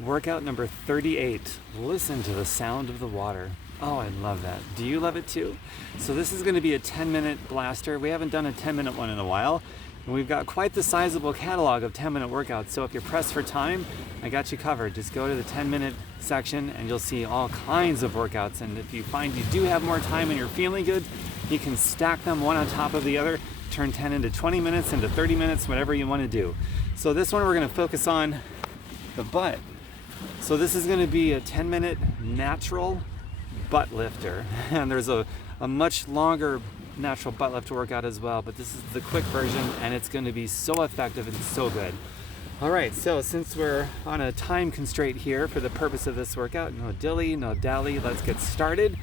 Workout number 38. Listen to the sound of the water. Oh, I love that. Do you love it too? So this is going to be a 10-minute blaster. We haven't done a 10-minute one in a while. And we've got quite the sizable catalog of 10-minute workouts. So if you're pressed for time, I got you covered. Just go to the 10-minute section and you'll see all kinds of workouts. And if you find you do have more time and you're feeling good, you can stack them one on top of the other, turn 10 into 20 minutes, into 30 minutes, whatever you want to do. So this one we're going to focus on the butt. So this is going to be a 10-minute natural butt lifter. And there's a much longer natural butt lift workout as well, but this is the quick version and it's going to be so effective and so good. All right, so since we're on a time constraint here for the purpose of this workout, no dilly, no dally, let's get started.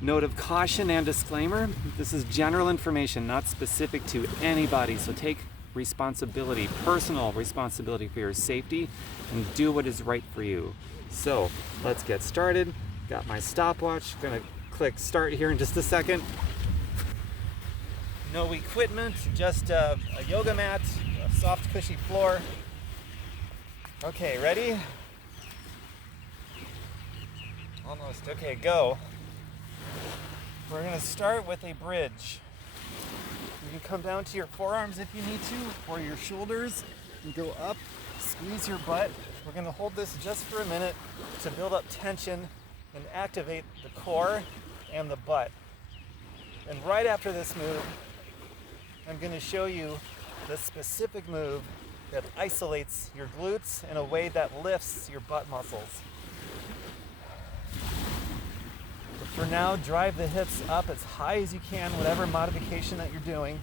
Note of caution and disclaimer, this is general information, not specific to anybody, so take responsibility, personal responsibility for your safety and do what is right for you. So let's get started. Got my stopwatch, gonna click start here in just a second. No equipment, just a yoga mat, a soft cushy floor. Okay, ready? Almost, okay, go. We're gonna start with a bridge. You can come down to your forearms if you need to, or your shoulders, and go up, squeeze your butt. We're gonna hold this just for a minute to build up tension and activate the core and the butt. And right after this move, I'm gonna show you the specific move that isolates your glutes in a way that lifts your butt muscles. But for now, drive the hips up as high as you can, whatever modification that you're doing.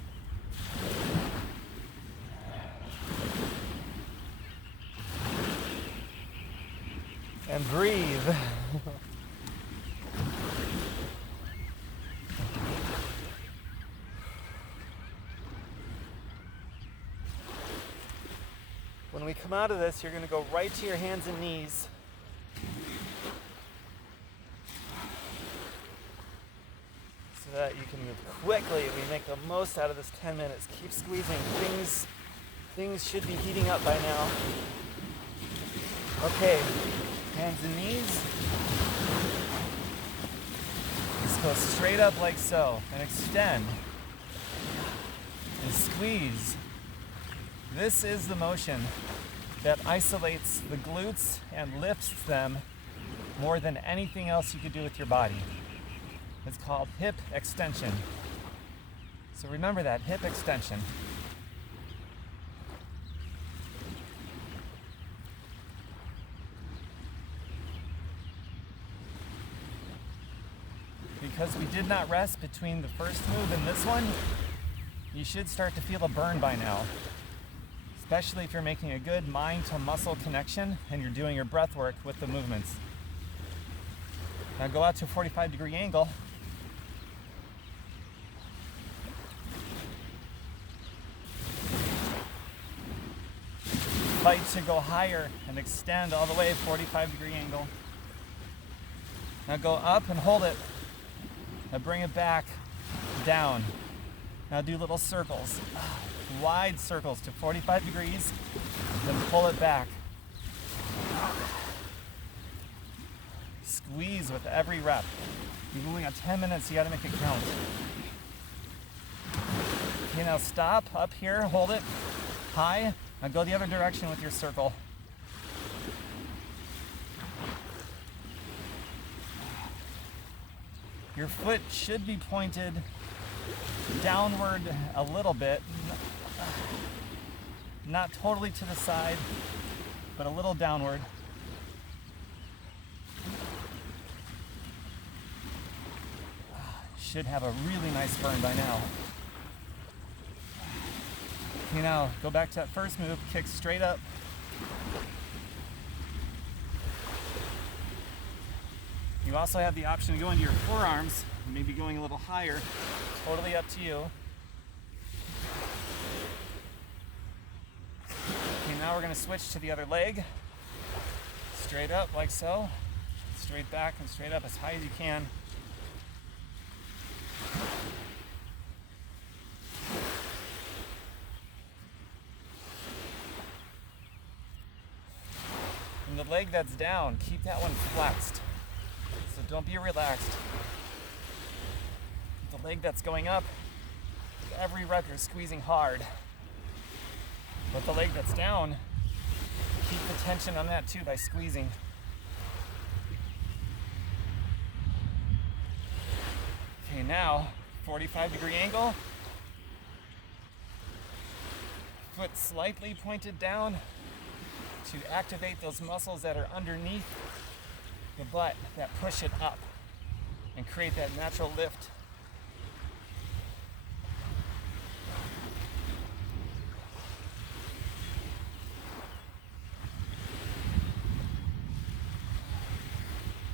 And breathe. When we come out of this, you're going to go right to your hands and knees. So that you can move quickly. We make the most out of this 10 minutes. Keep squeezing. Things should be heating up by now. Okay, hands and knees. Just go straight up like so and extend. And squeeze. This is the motion that isolates the glutes and lifts them more than anything else you could do with your body. It's called hip extension. So remember that, hip extension. Because we did not rest between the first move and this one, you should start to feel a burn by now. Especially if you're making a good mind to muscle connection and you're doing your breath work with the movements. Now go out to a 45-degree angle. Fight to go higher and extend all the way, 45-degree angle. Now go up and hold it. Now bring it back, down. Now do little circles. Wide circles to 45 degrees, then pull it back. Squeeze with every rep. You've only got 10 minutes, so you gotta make it count. Okay, now stop, up here, hold it, high. Now go the other direction with your circle. Your foot should be pointed downward a little bit. Not totally to the side, but a little downward. Should have a really nice burn by now. Okay, now go back to that first move, kick straight up. You also have the option to go into your forearms, maybe going a little higher. Totally up to you. Okay, now we're going to switch to the other leg. Straight up like so. Straight back and straight up as high as you can. And the leg that's down, keep that one flexed. So don't be relaxed. The leg that's going up, every rep you're squeezing hard. But the leg that's down, keep the tension on that too by squeezing. Okay, now 45-degree angle. Foot slightly pointed down to activate those muscles that are underneath the butt that push it up and create that natural lift.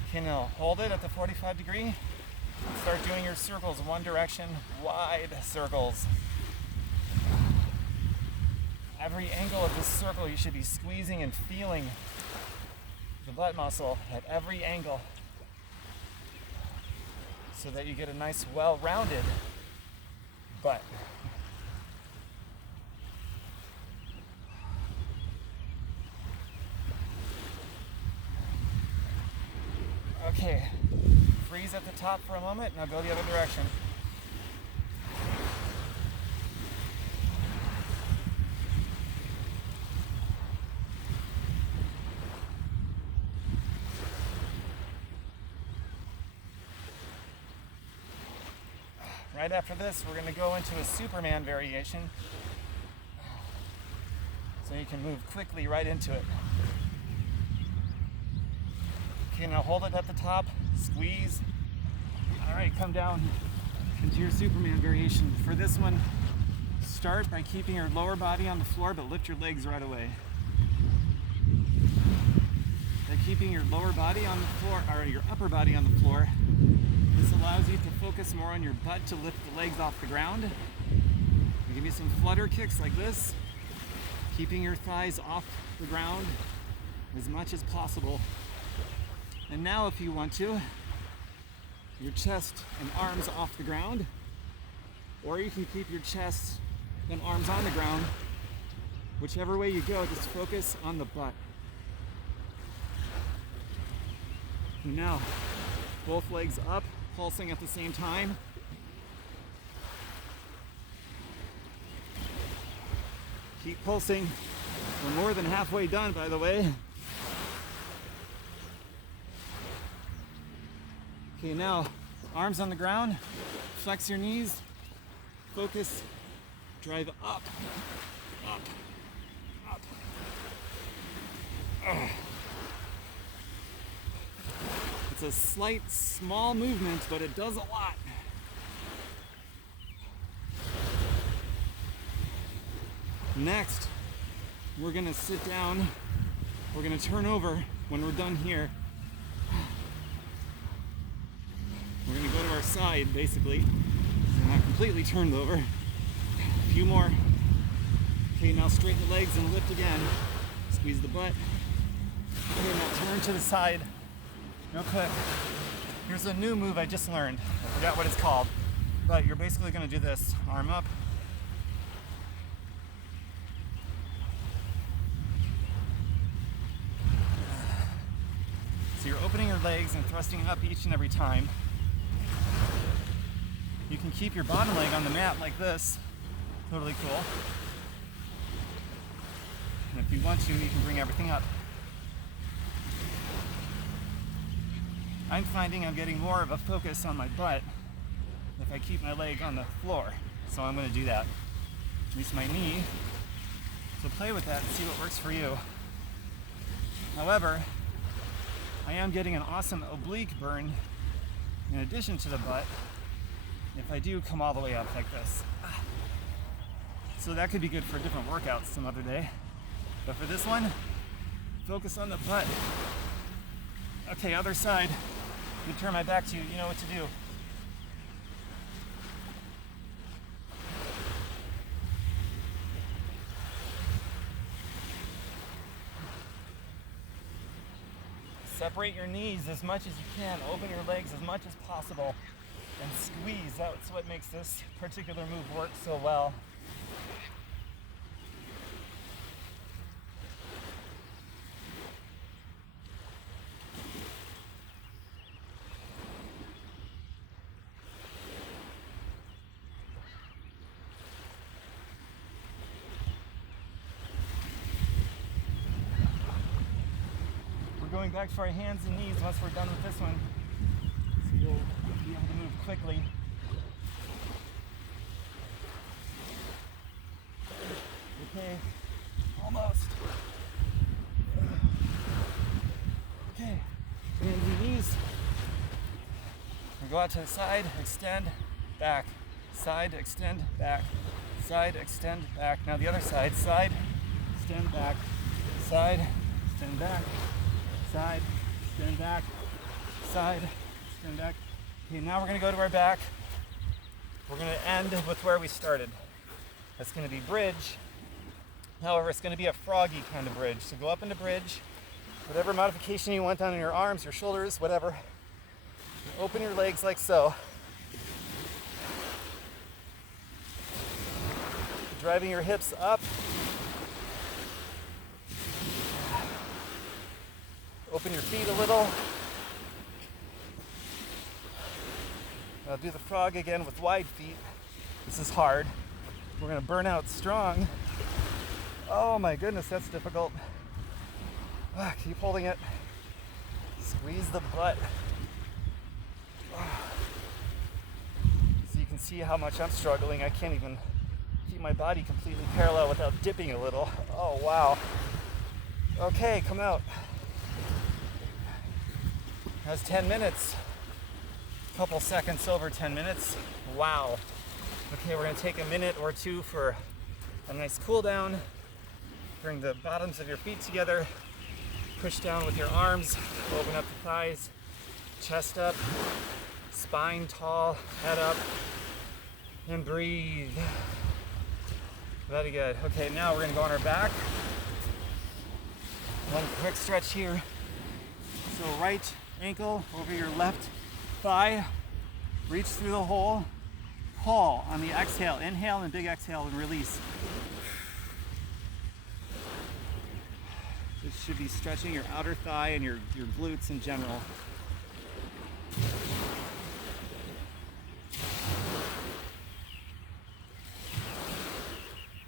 Okay, now hold it at the 45 degree. Start doing your circles, one direction, wide circles. Every angle of this circle, you should be squeezing and feeling the butt muscle at every angle so that you get a nice, well-rounded butt. Okay, freeze at the top for a moment, now go the other direction. Right after this, we're going to go into a Superman variation, so you can move quickly right into it. Okay, now hold it at the top, squeeze. All right, come down into your Superman variation. For this one, start by keeping your lower body on the floor, but lift your legs right away. By keeping your lower body on the floor, or your upper body on the floor, this allows you to focus more on your butt to lift the legs off the ground. You give me some flutter kicks like this, keeping your thighs off the ground as much as possible. And now if you want to, your chest and arms off the ground, or you can keep your chest and arms on the ground. Whichever way you go, just focus on the butt. And now, both legs up, pulsing at the same time. Keep pulsing. We're more than halfway done, by the way. Okay, now arms on the ground, flex your knees, focus, drive up, up, up. It's a slight, small movement, but it does a lot. Next, we're gonna sit down, we're gonna turn over when we're done here. We're gonna go to our side, basically. We're not completely turned over. A few more. Okay, now straighten the legs and lift again. Squeeze the butt. Okay, now turn to the side. Real quick. Here's a new move I just learned. I forgot what it's called. But you're basically gonna do this. Arm up. So you're opening your legs and thrusting up each and every time. You can keep your bottom leg on the mat like this. Totally cool. And if you want to, you can bring everything up. I'm finding I'm getting more of a focus on my butt if I keep my leg on the floor. So I'm going to do that. Release my knee. So play with that and see what works for you. However, I am getting an awesome oblique burn in addition to the butt if I do come all the way up like this. So that could be good for different workouts some other day. But for this one, focus on the butt. Okay, other side. Let me turn my back to you. You know what to do. Separate your knees as much as you can. Open your legs as much as possible. And squeeze. That's what makes this particular move work so well. going back to our hands and knees once we're done with this one. So you'll be able to move quickly. Okay, almost. Okay, hands and knees. We go out to the side, extend, back. Side, extend, back. Side, extend, back. Now the other side. Side, extend, back. Side, extend, back. Side, extend, back. Side, extend, back. Okay, now we're going to go to our back. We're going to end with where we started. That's going to be bridge. However, it's going to be a froggy kind of bridge. So go up into bridge. Whatever modification you want down in your arms, your shoulders, whatever. Open your legs like so. Driving your hips up. Open your feet a little. Now do the frog again with wide feet. This is hard. We're going to burn out strong. Oh my goodness, that's difficult. Keep holding it. Squeeze the butt. So you can see how much I'm struggling. I can't even keep my body completely parallel without dipping a little. Oh wow. Okay, come out. That's 10 minutes. A couple seconds over 10 minutes. Wow. Okay, we're gonna take a minute or two for a nice cool down. Bring the bottoms of your feet together. Push down with your arms. Open up the thighs. Chest up. Spine tall. Head up. And breathe. Very good. Okay, now we're gonna go on our back. One quick stretch here. So right ankle over your left thigh. Reach through the hole. Pull on the exhale. Inhale and big exhale and release. This should be stretching your outer thigh and your glutes in general.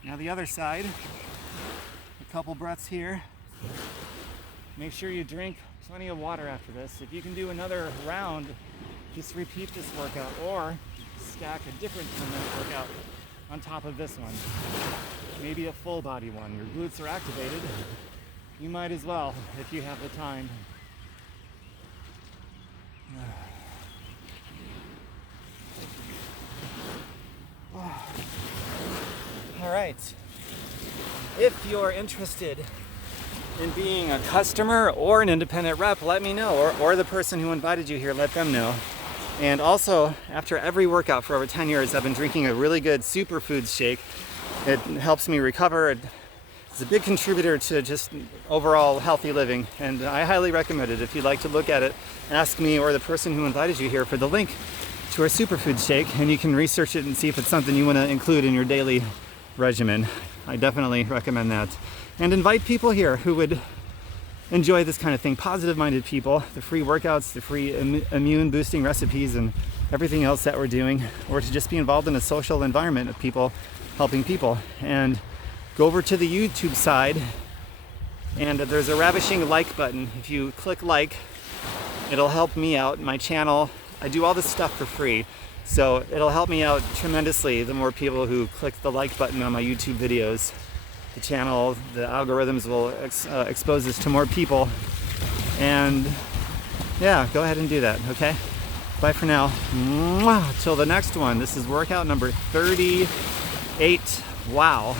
Now the other side. A couple breaths here. Make sure you drink plenty of water after this. If you can do another round, just repeat this workout or stack a different 10-minute workout on top of this one. Maybe a full body one. Your glutes are activated. You might as well if you have the time. All right. If you're interested in being a customer or an independent rep, let me know, or the person who invited you here, let them know. And also, after every workout for over 10 years, I've been drinking a really good Superfoods shake. It helps me recover. It's a big contributor to just overall healthy living, and I highly recommend it. If you'd like to look at it, ask me or the person who invited you here for the link to our Superfoods shake, and you can research it and see if it's something you want to include in your daily regimen. I definitely recommend that. And invite people here who would enjoy this kind of thing. Positive-minded people, the free workouts, the free immune-boosting recipes, and everything else that we're doing, or to just be involved in a social environment of people helping people. And go over to the YouTube side, and there's a ravishing like button. If you click like, it'll help me out, my channel. I do all this stuff for free, so it'll help me out tremendously the more people who click the like button on my YouTube videos. The channel, the algorithms will expose this to more people. And yeah, go ahead and do that, okay? Bye for now. Mwah! Till the next one. This is workout number 38. Wow.